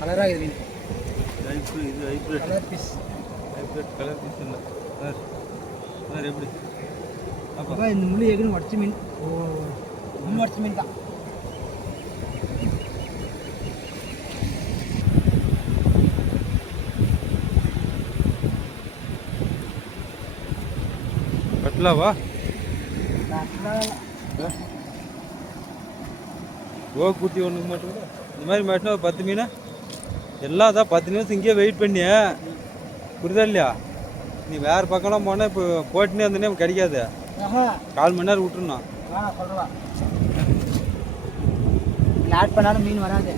கலராக இது மீன் இது hybrid colour piece. Hybrid colour piece இல்லை சார் சார் எப்படி அப்போ இந்த முள்ளு ஏற்கனவே உடச்ச மீன். முள் உடச்ச மீன் தான். கட்லாவா ஓ குட்டி ஒன்றுக்கு மட்டும் கூட இந்த மாதிரி மாட்டினா ஒரு 10 மீன் எல்லாம் தான் 10 நிமிஷம் இங்கேயே வெயிட் பண்ணி புரியுதா இல்லையா? நீ வேறு பக்கம்லாம் போனால் இப்போ போட்டுனே இருந்தனே கிடைக்காது. 4 மணி நேரம் விட்டுருணும். ஆட் பண்ணாலும் மீன் வராது.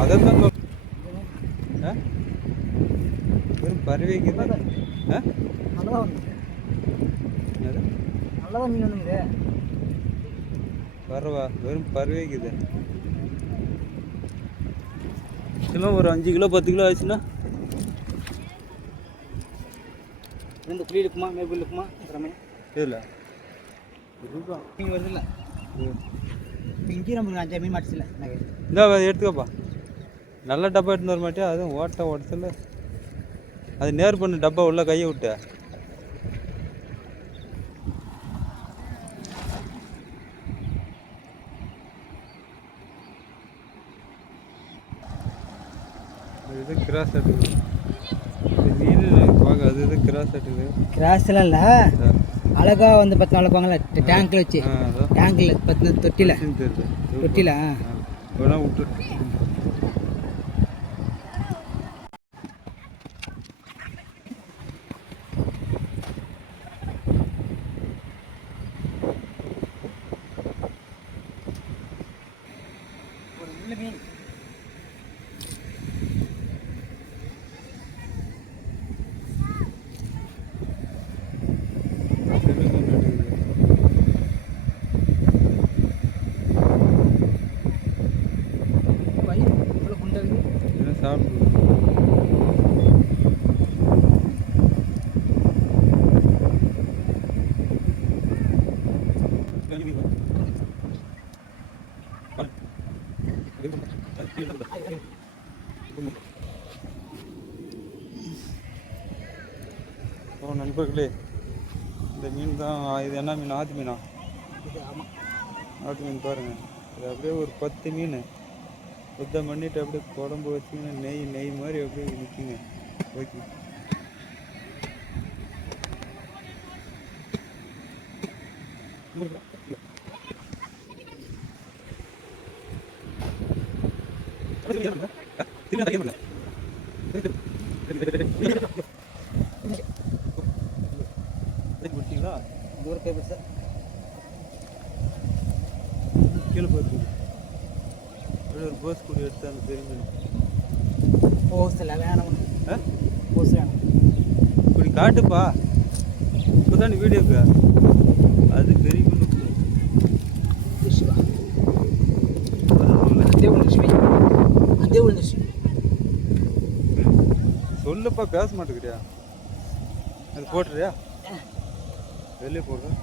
அதை தான் வெறும் பறவைக்குது. நல்லதா வந்து நல்லதா மீன் வந்துங்குது. பறவா வெறும் பறவைக்குது. கிலோ ஒரு 5 கிலோ 10 கிலோ ஆச்சுன்னா இந்த புளி இருக்குமா மேற்குள் இருக்குமா ரமே இதில் இதுதான் மீன் வருது இல்லை இங்கேயும் நமக்கு 5 மீன் மாட்டுச்சு இல்லை இந்த எடுத்துக்கப்பா. நல்ல டப்பா எடுத்துன்னு வர மாட்டியா? அதுவும் ஓட்ட ஓட்டத்தில் அது நேர் பண்ணு டப்பா உள்ள கையை விட்டு இது கிராஸ் ஆட்டுது. மீன் பார்க்க அது இது கிராஸ் ஆட்டுது. கிராஸ்லாம் இல்லை அழகா வந்து 10 நாள் வாங்கல டேங்க்ல வச்சு டேங்க்ல 10 தொட்டில தொட்டில வேணா விட்டு ஒரு முள்ளு மீன். நண்பர்களே, இந்த மீன் தான். இது என்ன மீன்? ஆத்து மீனா? ஆத்து மீன் பாருங்கள். அது அப்படியே ஒரு 10 மீன் சுத்தம் பண்ணிவிட்டு அப்படியே குழம்பு வச்சிங்கன்னா நெய் நெய் மாதிரி அப்படியே நிற்குங்க. ஓகே குடிச்சிங்களா? தூர பேப்பர்ஸ் கீழே போயிருக்கு. ஒரு போஸ் குடி எடுத்து அந்த பெரிய மீன் போஸ் இல்லை வேணும் போஸ் வேணும். இப்படி காட்டுப்பா இப்போதான் வீடியோக்கு. அது பெரிய மீன் அதே விழுந்துச்சு. சொல்லுப்பா, பேச மாட்டேங்கிறியா? அது போட்டுறியா? வெளியே போடுறேன்.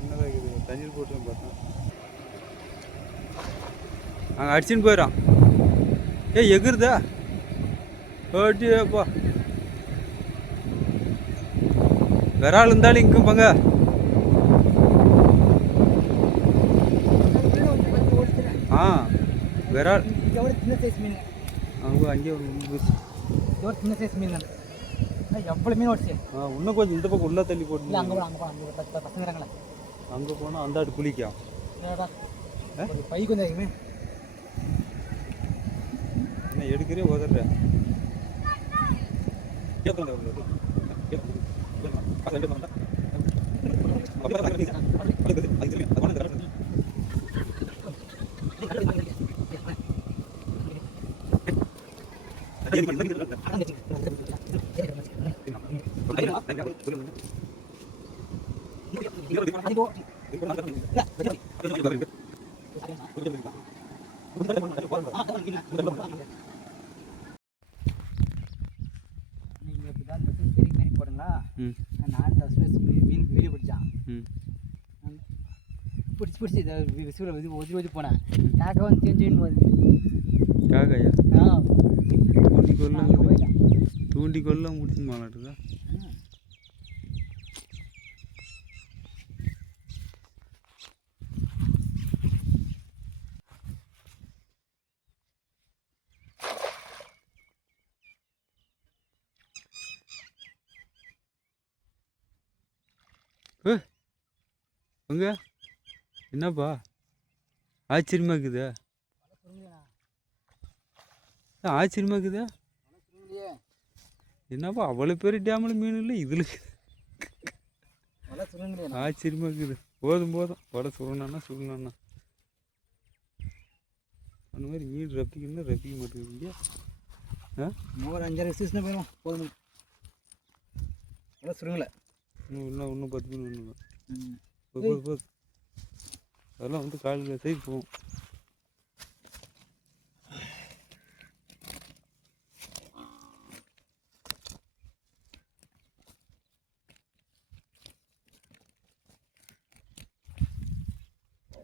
என்னதான் இருக்குது தண்ணீர் போட்டுன்னு பார்த்தேன். அங்கே அடிச்சுன்னு போயிடான். எகுறுதா ஓட்டியப்பா. விரால் இருந்தாலும் இங்கும் பங்க. விரால் சின்ன சைஸ் மீன். அங்கே ஒரு சின்ன சைஸ் மீன் எவ்வளோ மீன் ஓடிச்சு. இன்னும் கொஞ்சம் இந்த பக்கம் உள்ள தள்ளி போட்டு பசங்க அங்கே போனால் அந்த ஆட்டு குளிக்கும். பை கொஞ்சம் இருக்குமே. என்ன எடுக்கிறே உதற பிடிச்சி இதை விசுவில் ஒதுக்கி ஒதுக்கி போனேன் காக்கா வந்து சேஞ்ச் போகுது காக்காயா ஆ தூண்டி கொல்லாம் அங்கே போயிட்டேன் தூண்டி கொல்லாம் முடிச்சு மாலாட்டுதா அங்க என்னப்பா ஆச்சரியமா இருக்குதா ஆச்சரியமா இருக்குதா என்னப்பா அவ்வளோ பெரிய டேமில் மீன் இல்லை இதில் ஆச்சரியமா இருக்குது போதும் வடை சுருணாண்ணா அந்த மாதிரி மீன் ரப்பிக்கணும்னா ரப்பிக்க மாட்டேங்குது இல்லையா ஒரு 5-6 சீசனாக போயிடும் போதும் வலை சுருங்கலை இன்னும் 10 மீன் ஒன்று போதும் அதெல்லாம் வந்து காலையில் சைடு போகும்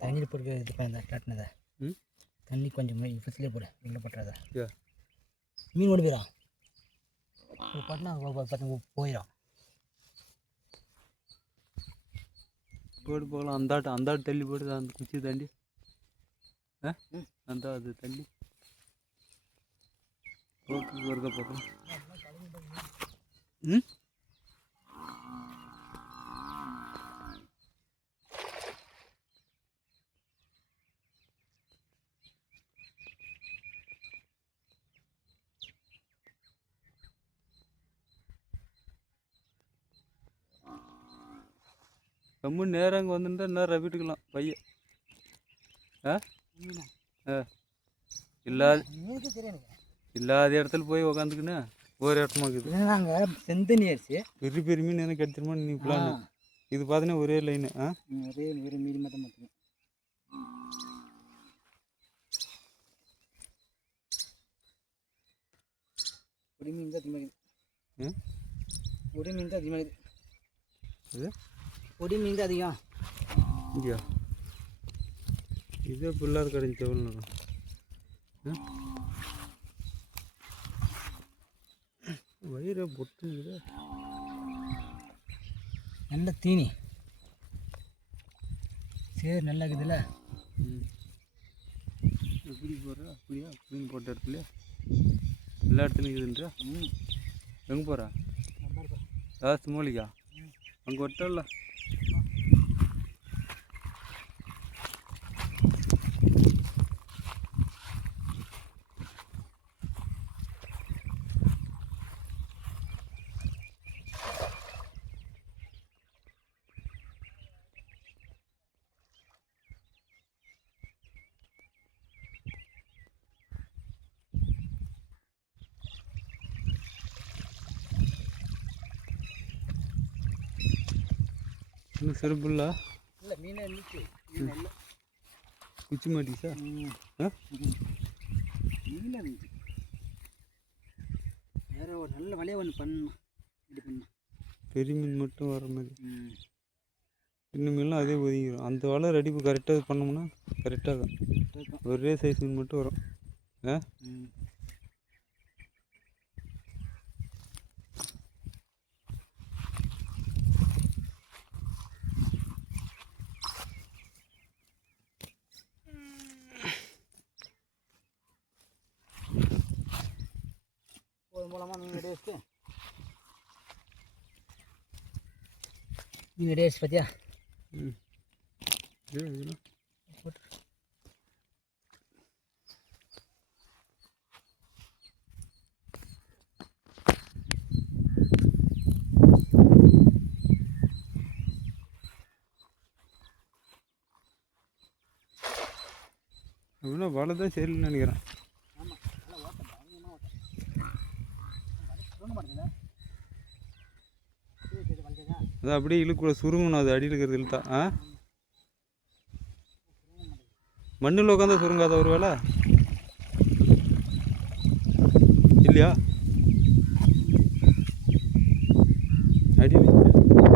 தண்ணியில் போட்டு இது பண்ண காட்டினதை தண்ணி கொஞ்சம் ஃபஸ்ட்லேயே போடு உள்ள பட்டுறத மீன் ஓடி போயிடும் பட்டினா போயிடும் போடு போகலாம் அந்த தள்ளி போடுது அந்த குச்சி தாண்டி அது தள்ளி போக்கு வருத பார்க்கலாம் ரொம்ப நேரம் அங்கே வந்துருந்தா நேரம் ரவிட்டுக்கலாம் பையன் இல்லாத இடத்துல போய் உக்காந்துக்குன்னு ஒரு இடமா இருக்குது நாங்கள் செந்தனி அரிசி பெரிய மீன் என்ன கிடைச்சிருமா நீ பிளான் இது பார்த்தீங்கன்னா ஒரே லைனு ஒரே மீன் மட்டும் பொடி மீன் தான் அதிகமாக இருக்குது பொடி மீன் தான் அதிகமாக இருக்குது பொடி மீன் தான் அதிகம் இங்கேயா இதே பிள்ளார் கடைஞ்சி எவ்வளோ நேரம் வயிறு பொட்டுங்குது நல்ல தீனி சரி நல்லா இருக்குதுல்ல எப்படி போடுற அப்படியா மீன் போட்ட இடத்துல எல்லா இடத்துலையும் இருக்குதுன்றா எங்கே போகிறா ஜாஸ்தி மூலிகா அங்கே ஒட்டல இன்னும் செருப்புல்ல இல்லை மீன் இருந்துச்சு குச்சி மாட்டிச்சா மீன் இருந்துச்சு வேற ஒரு நல்ல வலையை ஒன்று பண்ணணும் இப்படி பண்ணணும் பெரிய மீன் மட்டும் வர மாதிரி சின்ன மீன்லாம் அதே ஒதுங்கிடும் அந்த வலை ரெடி கரெக்டாக பண்ணோம்னா கரெக்டாக தான் ஒரே சைஸ் மீன் மட்டும் வரும் மூலமாக நீங்கள் டேஸ்ட்டு நீங்கள் டேஸ்ட் பார்த்தியா போட்டு அப்படின்னா வலை தான் சரியில்லைன்னு நினைக்கிறேன் அது அப்படியே இழுக்கூட சுருங்கணும் அது அடியில் இருக்கிறது இழுத்தா மண்ணில் உட்காந்தா சுருங்காத ஒரு வேலை இல்லையா அடியில்